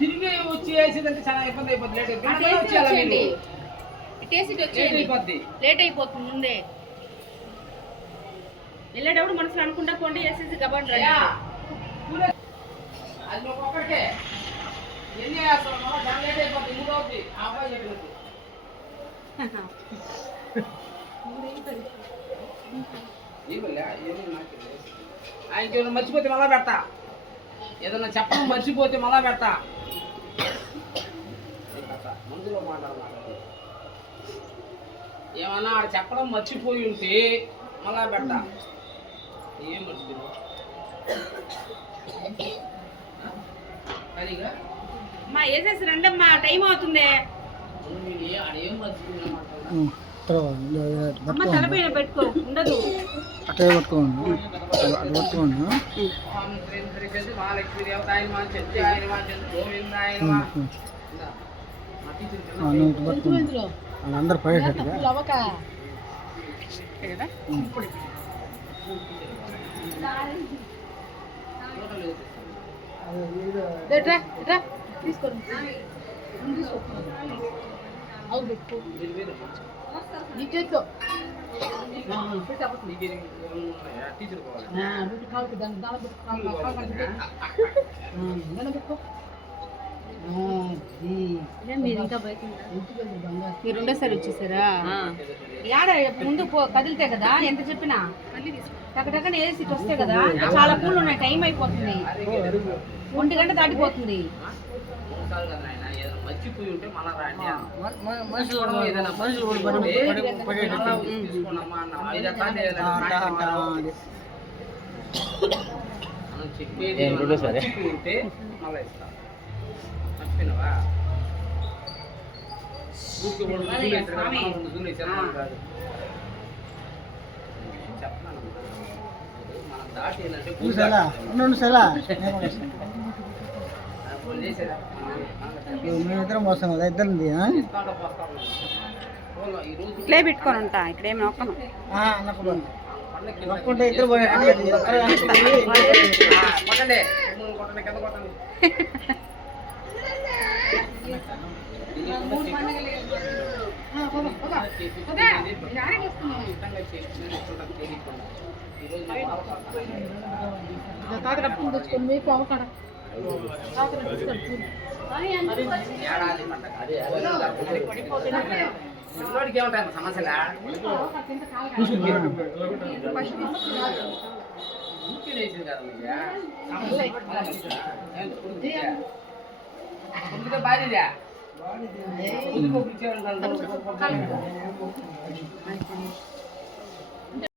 తిరిగి వచ్చి వేసేదంటే చాలా ఇబ్బంది అయిపోతుంది. లేట్ అయిపోతుంది. ముందే వెళ్ళేటప్పుడు మనసులో అనుకుంటా పోండి, వేసేసి గబాన్ రా. అది ఒక్కొక్కరికే ఎన్ని వేస్తాను దాని లేట్ అయిపోతుంది. మూడు అవుతుంది ఆ అబ్బాయి చెప్పినట్టు. ఆయనకి మర్చిపోతే మళ్ళా పెడతా. ఏదన్నా చెప్పడం మర్చిపోతే మళ్ళా పెడతా. ముందులో మాట్లాడాలి. ఏమన్నా ఆడ చెప్పడం మర్చిపోయి ఉంటే మళ్ళా పెడతా. ఏం మర్చిపోయి అమ్మా వేసేసి రండమ్మా, టైం అవుతుంది. ఆడేం మర్చిపోయినా అమ్మ తలపైన పెట్టుకో, ఉండదు. అట్టే పట్టుకోండి, అటు పట్టుకోండి. వాళ్ళందరూ పడేటట్టుగా మీరు రెండోసారి వచ్చేసారా? యాడ ముందు కదిలితే కదా ఎంత చెప్పినా టక్కటక్కన వేసి వస్తే కదా. చాలా పూలు ఉన్నాయి, టైం అయిపోతుంది. 1 గంట దాటిపోతుంది. మర్చిపోయి ఉంటే మళ్ళా రాండి. చెప్పేది మర్చిపోయి ఉంటే మళ్ళా ఇస్తా. మర్చిపోయినావా? మేమిద్దరం వస్తాం కదా, ఇద్దరు ఇట్లే పెట్టుకొని ఉంటా. ఇక్కడేమి నొక్కను. నొక్కుంటే ఇద్దరు ఏమంటారు సమస్యలా? భార్య